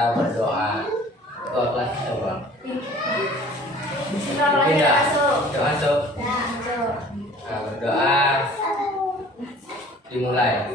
kita berdoa. Ketua kelas coba. Tidak. Doa masuk. Nah, berdoa. Dimulai.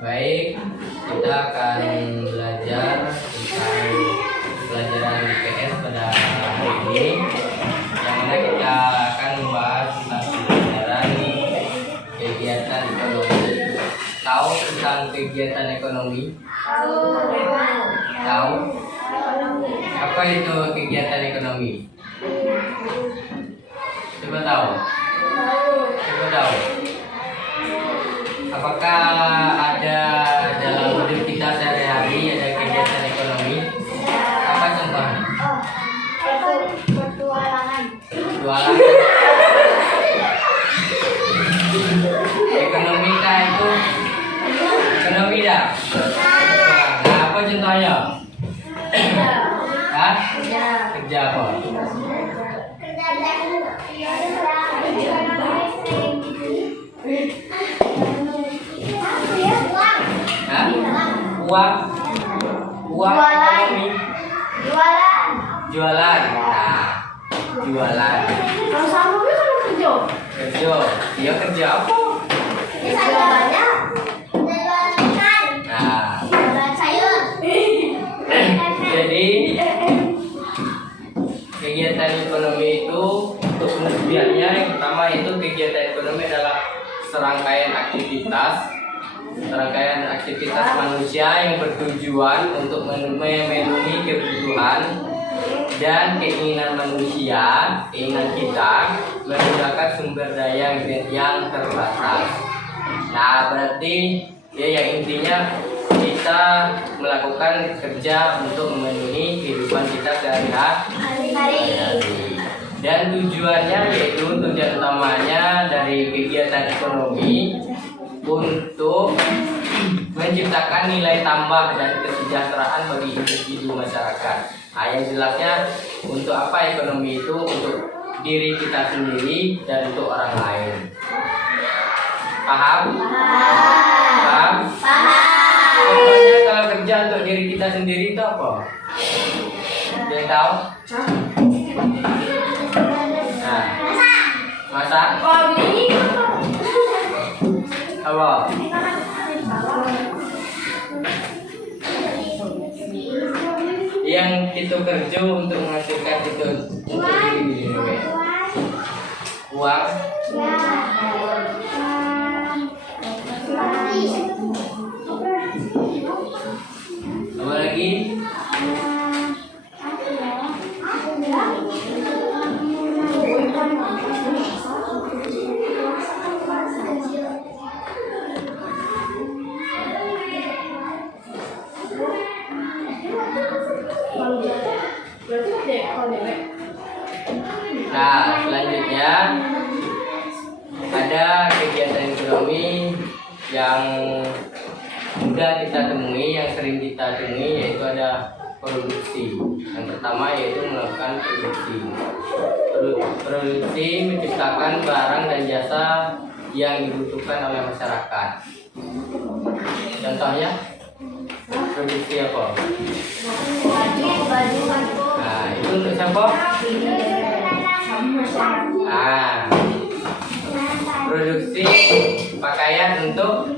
Baik, kita akan belajar tentang pelajaran IPS pada hari ini, yang mana kita akan membahas tentang pelajaran kegiatan ekonomi. Tahu tentang kegiatan ekonomi? Tahu? Apa itu kegiatan ekonomi? Coba tahu? Coba tahu? Apakah ada dalam hidup kita sehari-hari ada kegiatan ekonomi? Apa contohnya? Petualangan. Ekonomi kah itu? Ekonomi dah. Nah, apa contohnya? Hah? Kerja apa? Hah? Uang ekonomi. Jualan. Nah, jualan. Kerja. Dia kerja apa? Nah, jadi kegiatan ekonomi itu untuk pengertiannya yang pertama itu kegiatan ekonomi adalah serangkaian aktivitas manusia yang bertujuan untuk memenuhi kebutuhan dan keinginan kita menggunakan sumber daya yang terbatas. Nah, berarti ya yang intinya kita melakukan kerja untuk memenuhi kehidupan kita sehari-hari. Dan tujuannya yaitu tujuan utamanya dari kegiatan ekonomi untuk menciptakan nilai tambah dan kesejahteraan bagi individu masyarakat. Nah, yang jelasnya untuk apa ekonomi itu? Untuk diri kita sendiri dan untuk orang lain. Paham? Paham? Pokoknya kalau kerja untuk diri kita sendiri itu apa? Ada yang tahu? Nah, masak? Apa? Yang itu kerja untuk menghasilkan itu untuk diri sendiri. Uang. Apa lagi? Nah, selanjutnya ada kegiatan ekonomi yang mudah kita temui, yang sering kita temui, yaitu ada produksi. Yang pertama yaitu melakukan produksi. Produksi menciptakan barang dan jasa yang dibutuhkan oleh masyarakat. Contohnya produksi apa? Nah, itu untuk siapa? Nah, produksi pakaian untuk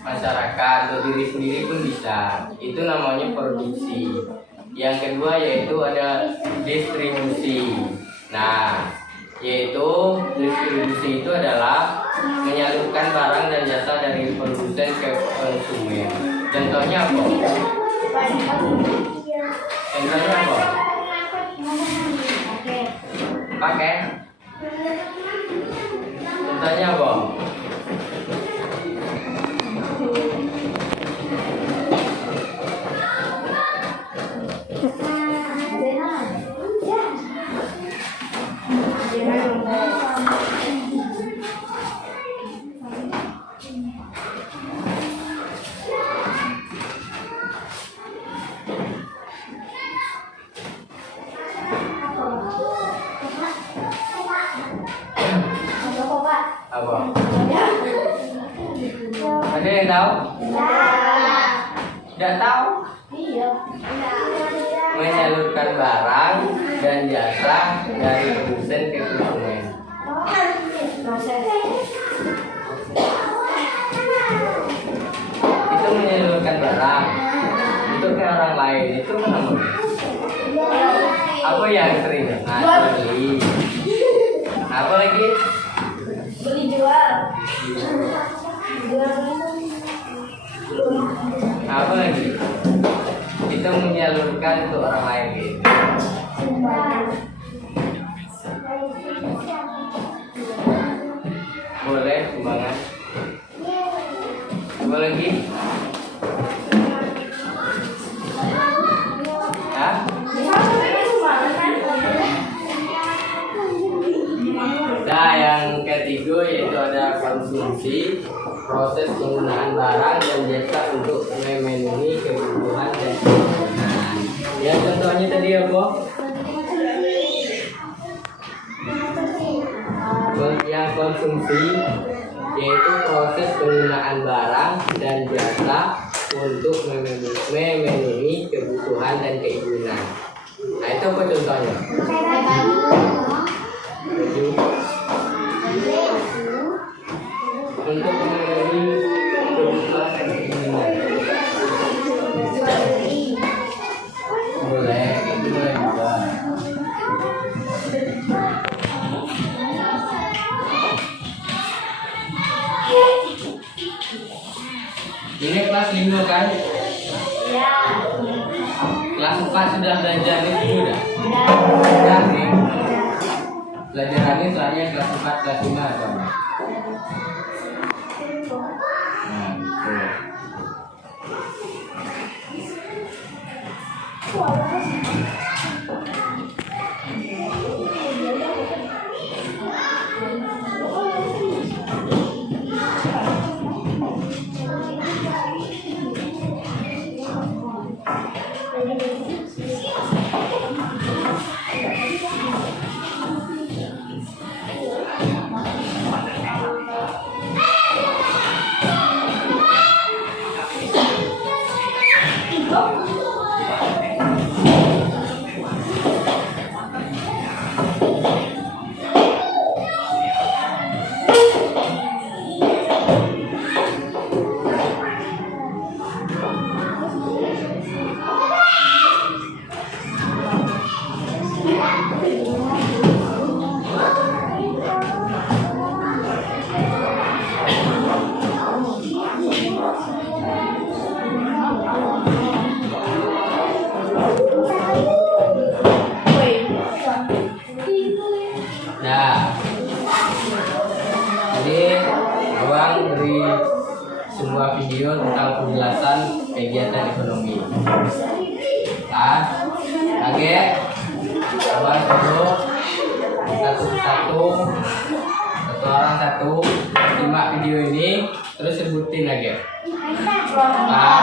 masyarakat, untuk diri sendiri pun bisa. Itu namanya produksi. Yang kedua yaitu ada distribusi. Nah, yaitu distribusi itu adalah menyalurkan barang dan jasa dari produsen ke konsumen. Contohnya apa? Contohnya apa? Pakai. Contohnya apa? Apa? Ada yang tahu? Tidak tahu? Menyalurkan barang dan jasa dari produsen ke konsumen. Itu menyalurkan barang untuk ke orang lain, itu kan namanya apa yang sering? Nah, beli. Apa lagi? Beli jual. Apa lagi? Itu menyalurkan untuk orang lain gitu. Boleh sumbangan. Apa lagi? Hah? Nah, yang ketiga yaitu ada konsumsi, proses penggunaan barang dan jasa untuk memenuhi kebutuhan dan kebutuhan. Ya, contohnya tadi apa? Yang konsumsi yaitu proses penggunaan barang dan jasa untuk memenuhi kebutuhan dan keinginan. Nah, itu apa contohnya? Untuk memenuhi kebutuhan dan keinginan. Boleh, itu boleh juga. Ini kelas 5 kan? Ya. Kelas 4 sudah belajar ini sudah? Sudah nih. Pelajaran ini soalnya kelas 4, kelas 5 atau? Nah, sebuah video tentang penjelasan kegiatan ekonomi. Nah, oke, abang satu orang satu simak video ini terus sebutin lagi. Nah,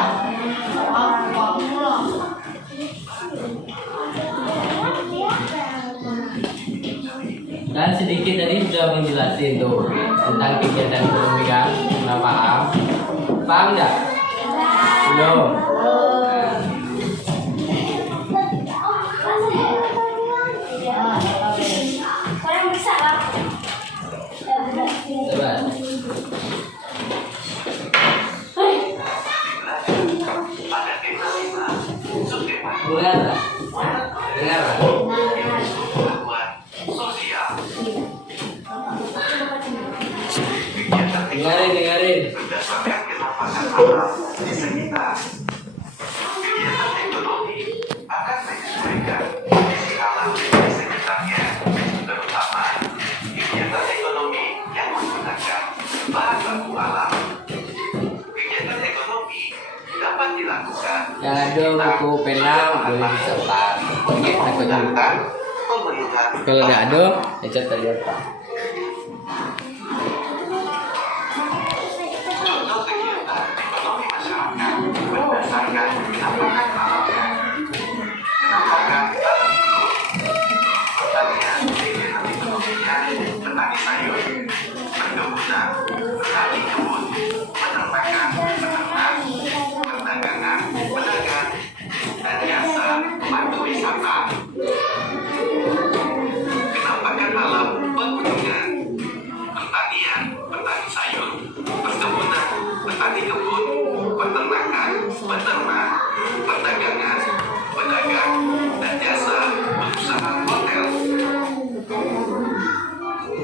dan sedikit tadi sudah menjelasin tuh tentang kegiatan ekonomi kan, nah paham. Paham nggak? Belum. Orang besar. Coba. Dengar tak? Dengar tak? Dengarin. Di sekitar kegiatan ekonomi akan menyesuaikan kondisi alam di sekitarnya, terutama kegiatan ekonomi yang menggunakan bahan baku alam. Kegiatan ekonomi dapat dilakukan Yang ada buku pena boleh dicetak. Oke, aku menggunakan pemenuhan. Kalau nggak ada, dicetak di otak. Contoh kegiatan ekonomi masyarakat berdasarkan penampakan alamnya. Penampakan pertanian, kegiatan ekonominya, petani sayur, perkebunan, petani kebun, peternakan, peternak, perdagangan, pedagang, dan jasa pemandu wisata. Penampakan alam pegunungan, pertanian, petani sayur, perkebunan, petani kebun, peternakan, peternak, perdagangan, pedagang, dan jasa berusaha hotel.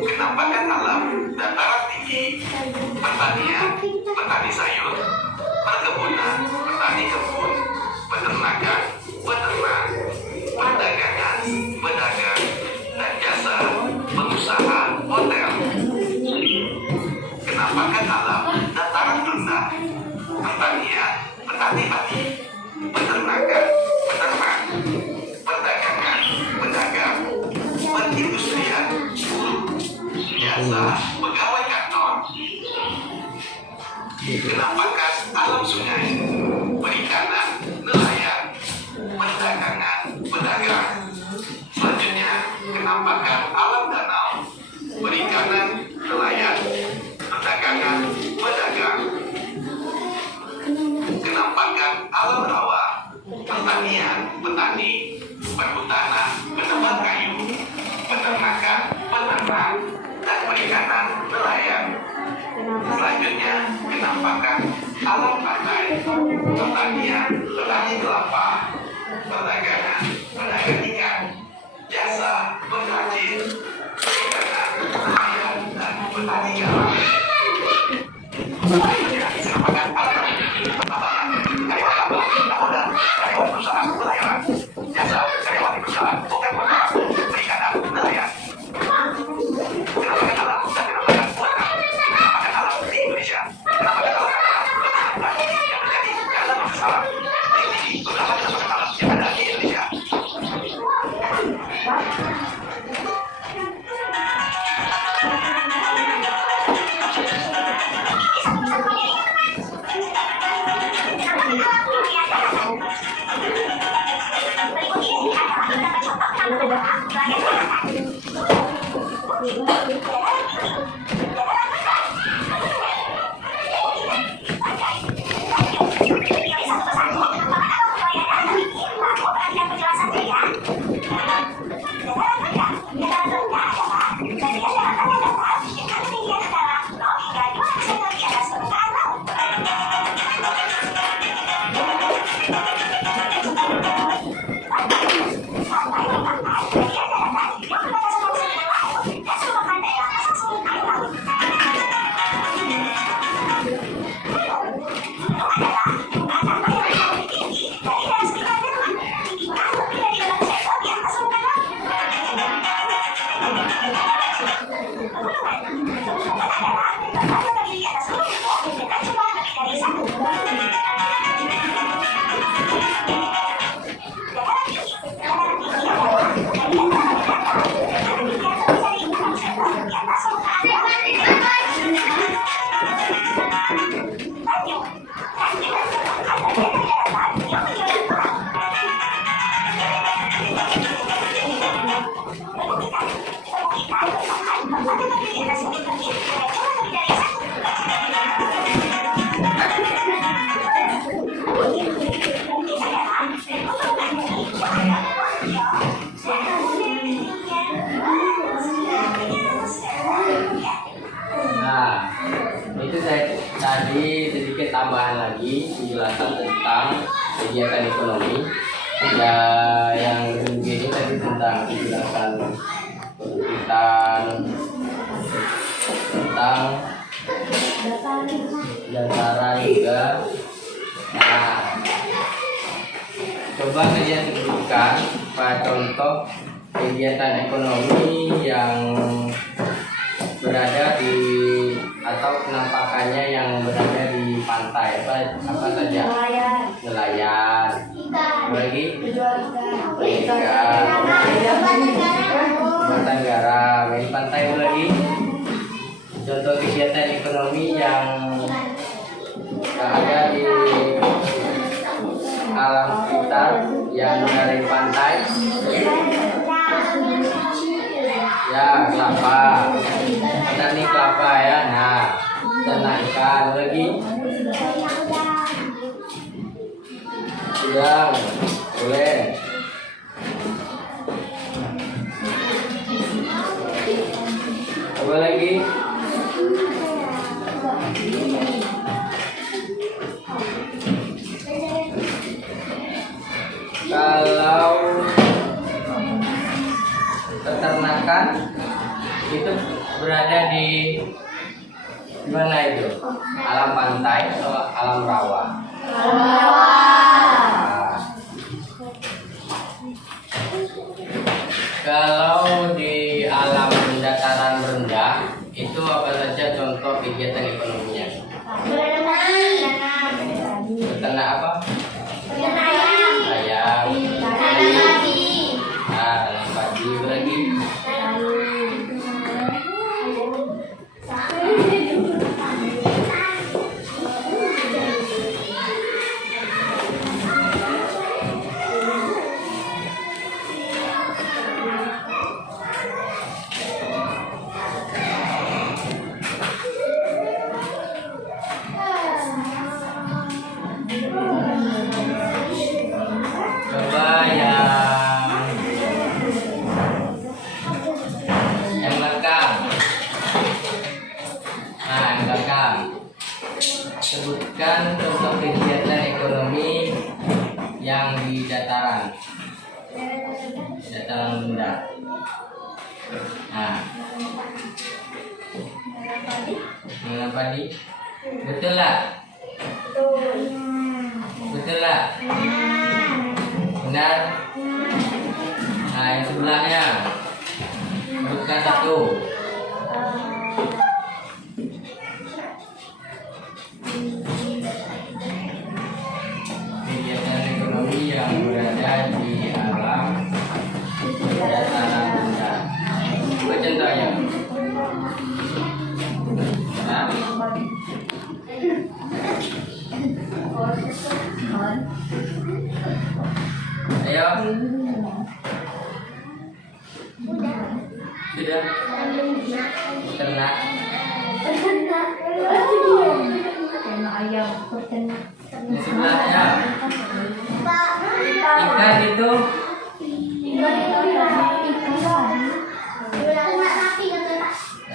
Penampakan alam dataran tinggi, pertanian, petani sayur, perkebunan, petani kebun, peternakan, peternak, perdagangan, pedagang, dan jasa pengusaha hotel. Penampakan alam dataran rendah, pertanian, petani padi, peternakan, peternak, perdagangan, pedagang, perindustrian, buruh, jasa pegawai kantor. Penampakan alam sungai, perikanan, nelayan, perdagangan, pedagang. Selanjutnya, penampakan alam danau, perikanan, nelayan, perdagangan, pedagang. Penampakan alam rawa, pertanian, petani, perhutanan, penebang kayu, peternakan, peternak, dan perikanan, nelayan. Selanjutnya, penampakan alam pantai, pertanian, petani kelapa, perdagangan, pedagang ikan, jasa, pengrajin, perikanan, nelayan, dan petani garam. Selanjutnya, penampakan alam pertambangan, karyawan tambang, nakoda, karyawan perusahaan pelayaran, jasa, karyawan perusahaan, hotel bergerak, perikanan, nelayan. Penampakan alam dan penampakan warga, penampakan alam di Indonesia, penampakan alam yang terjadi karena proses alam. Ini beberapa penampakan alam yang ada di Indonesia. kegiatan ekonomi ya, yang begini tadi tentang penjelasan perbukitan, tentang dataran juga. Nah, coba kalian sebutkan pada contoh kegiatan ekonomi yang berada di atau penampakannya yang berada di pantai, apa saja? Nelayan, lagi ikan, batan garam, main pantai lagi. Contoh kegiatan ekonomi yang ada di alam sekitar yang dari pantai, ya kelapa, petani kelapa ya. Nah, ternak ikan lagi, udang boleh. Apa lagi? Kalau peternakan itu berada di mana itu? Alam pantai atau alam rawa? Nah, kalau di alam dataran rendah itu apa saja contoh kegiatan ekonominya? Peternak apa? Ayam. Nah, alam padi lagi. Coba yang belakang. Nah, yang belakang. Sebutkan contoh kegiatan ekonomi yang di dataran rendah. Nah, menanam padi. Betul lah? Betul lah? Benar? Nah, yang sebelahnya bukan satu. Kegiatan ekonomi yang berada di alam dataran rendah. Apa contohnya? Nah, ayo. Sudah. Ternak. Di sebelahnya. Ikan itu.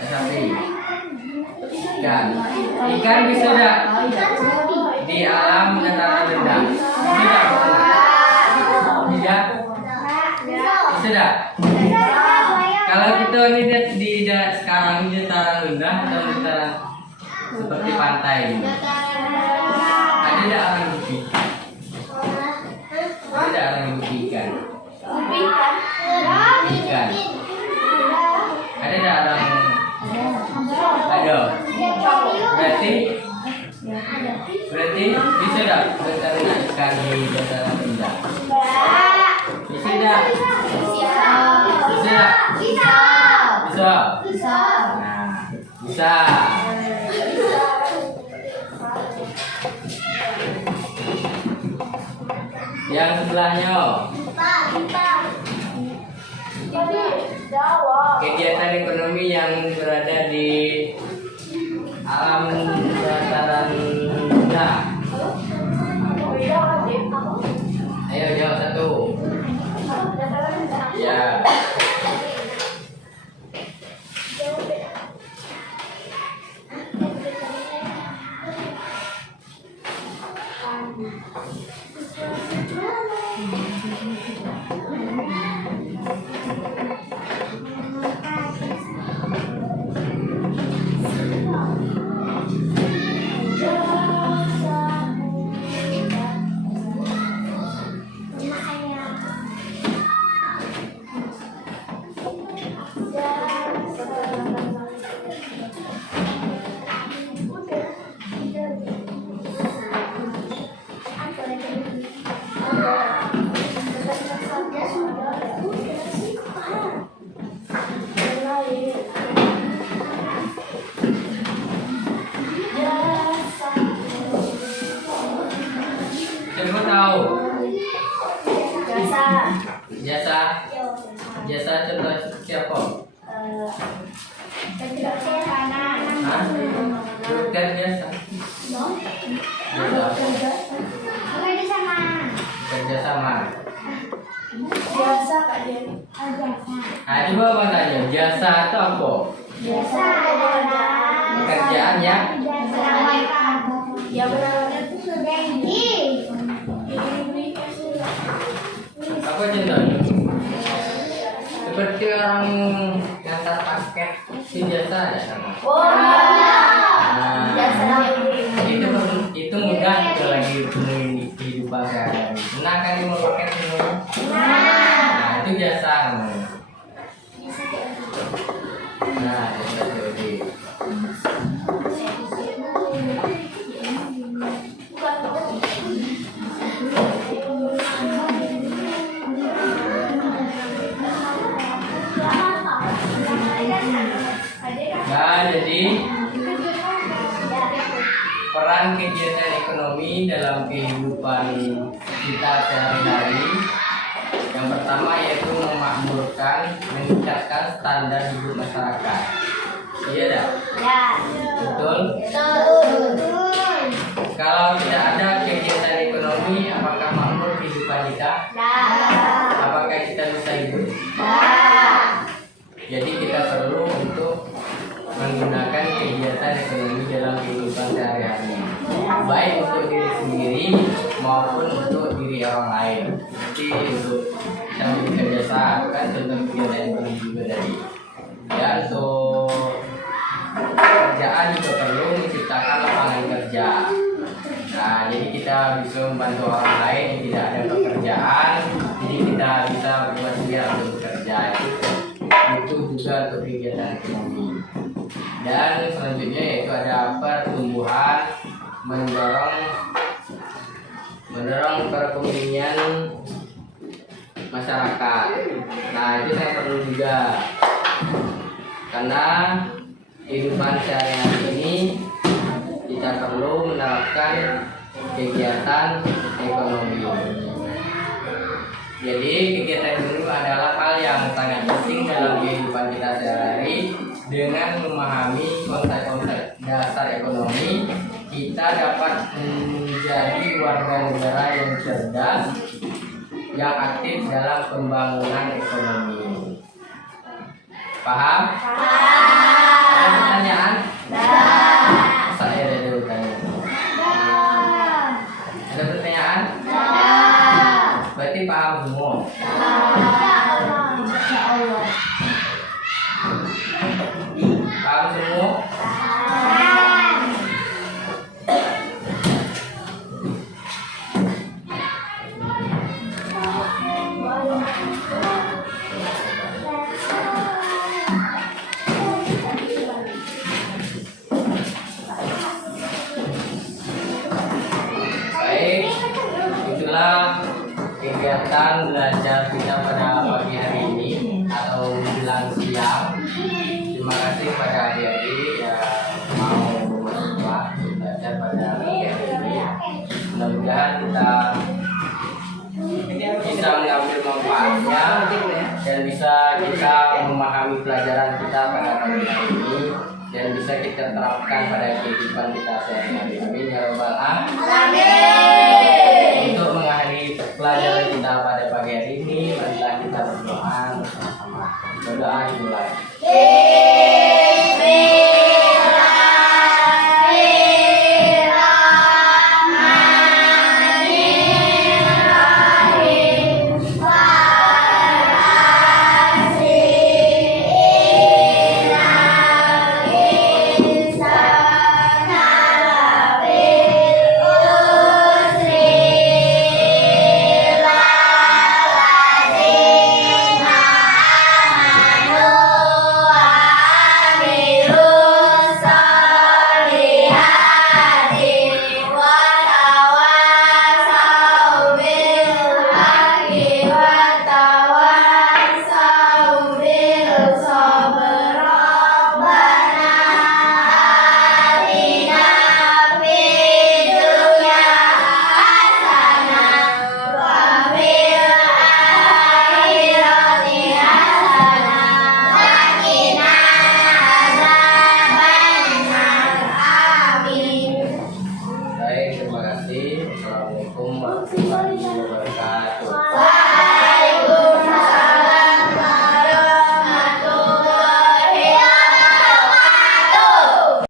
Sapi. Ikan bisa enggak di alam dataran rendah? Tidak. Tidak. Bisa enggak? Kalau kita ini sekarang ini dataran rendah atau dataran seperti pantai ini, ada tidak orang bukti? Ada tidak orang buktikan? Ikan. Ada tidak orang? Ada. Berarti bisa tidak beternak ikan di dataran rendah? Bisa tidak? Bisa. Bisa. Nah, bisa. Yang sebelahnya. Kegiatan ekonomi yang berada di alam dataran rendah. Ayo jawab satu. Ya. Jasa itu apa? Jasa adalah Pekerjaan ya. Ya benar itu sudah ini. Apa contohnya? Seperti orang ngantar paket si jasa ada sama. Oh, Nah, jasa itu mudah kalau lagi kehidupan sehari-hari. Nah kan mau paket semua. Nah itu jasa namanya. Nah jasa jadi. Nah jadi peran kegiatan ekonomi dalam kehidupan kita sehari-hari, yang pertama yaitu memakmurkan, meningkatkan standar hidup masyarakat. Iya dah? Ya. Betul? Betul. Kalau tidak ada kegiatan ekonomi, apakah makmur kehidupan kita? Nah. Apakah kita bisa hidup? Nah. Jadi kita perlu untuk menggunakan kegiatan ekonomi dalam kehidupan sehari-hari, baik untuk diri sendiri maupun untuk diri orang lain. Jadi untuk kita memberikan jasa kan contoh kegiatan ekonomi juga tadi. Ya untuk pekerjaan juga perlu menciptakan lapangan kerja. Nah jadi kita bisa membantu orang lain yang tidak ada pekerjaan, jadi kita bisa buat dia untuk bekerja. Itu juga untuk kegiatan ekonomi. Dan selanjutnya yaitu ada pertumbuhan, mendorong perekonomian masyarakat. Nah itu saya perlu juga, karena kehidupan sehari-hari ini kita perlu menerapkan kegiatan ekonomi. Jadi kegiatan ekonomi adalah hal yang sangat penting dalam kehidupan kita sehari-hari. Dengan memahami konsep-konsep dasar ekonomi, kita dapat menjadi warga negara yang cerdas, yang aktif dalam pembangunan ekonomi. Paham? Ada pertanyaan? Saya ada pertanyaan. Ada pertanyaan? Berarti paham semua. Paham semua? Baik, itulah kegiatan belajar kita pada pagi hari ini atau menjelang siang. Terima kasih pada adik-adik yang mau bersekolah belajar pada pagi hari ini. Mudah-mudahan kita bisa mengambil manfaatnya dan bisa kita memahami pelajaran kita pada pagi hari ini dan bisa kita terapkan pada kehidupan kita sehari-hari. Amin ya rabbal alamin. Untuk mengakhiri pelajaran kita pada pagi hari ini, marilah kita berdoa bersama-sama. Berdoa dimulai.